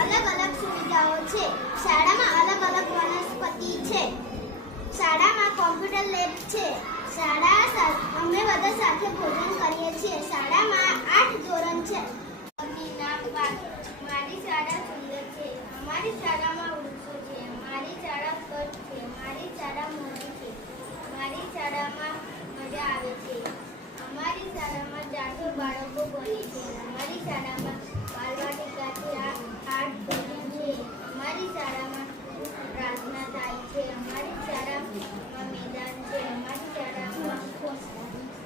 અલગ અલગ સુવિધાઓ છે. શાળામાં અલગ અલગ વનસ્પતિ છે. શાળામાં કોમ્પ્યુટર લેબ છે. શાળા અમે બધા સાથે ભોજન કરીએ છીએ. શાળામાં આઠ ધોરણ છે. મારી શાળા સુંદર છે. અમારી શાળામાં વૃક્ષો છે મારી શાળા સ્વચ્છ છે મારી શાળા મોટી છે મારી શાળામાં મજા આવે છે અમારી શાળામાં ચારસો બાળકો ભણે છે અમારી શાળામાં બાલવાટિકાથી આ- આઠ ધોરણ છે અમારી શાળામાં પ્રાર્થના થાય છે અમારી શાળામાં મેદાન છે અમારી શાળામાં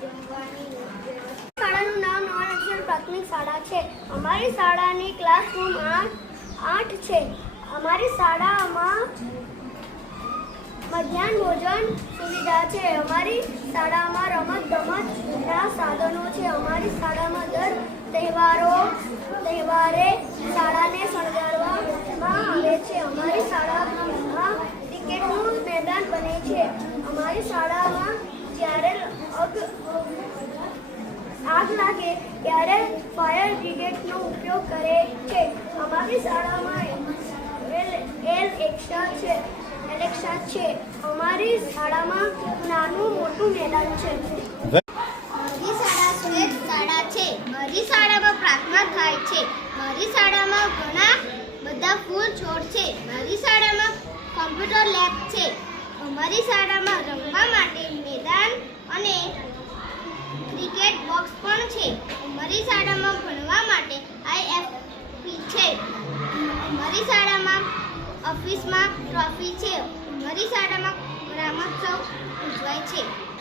જમવાની વ્યવસ્થા શાળાનું નામ નવાનક્ષર પ્રાથમિક શાળા છે. અમારી શાળાની ક્લાસરૂમ આઠ આઠ છે. અમારી શાળામાં મધ્યાહન ભોજન સુવિધા છે. અમારી શાળામાં રમત ગમતના સાધનો છે. અમારી શાળામાં દર તહેવારો, તહેવારે શાળાને શણગારવામાં આવે છે. અમારી શાળામાં ક્રિકેટનું મેદાન બને છે. અમારી શાળામાં જ્યારે આગ લાગે ત્યારે ફાયર બ્રિગેડનો ઉપયોગ કરે છે. અમારી શાળામાં એલ એક્સ્ટ્રા છે. એલેક્સા છે. અમારી શાળામાં નાનું મોટું મેદાન છે. મારી શાળા શ્રેષ્ઠ શાળા છે. મારી શાળામાં પ્રાર્થના થાય છે. મારી શાળામાં ઘણા બધા ફૂલ છોડ છે. મારી શાળામાં કોમ્પ્યુટર લેબ છે. અમારી શાળામાં રમવા માટે મેદાન અને છે. મારી શાળામાં ભણવા માટે આઈએફપી છે. મારી શાળામાં ઓફિસમાં ટ્રોફી છે. મારી શાળામાં ગ્રામોત્સવ ઉજવાય છે.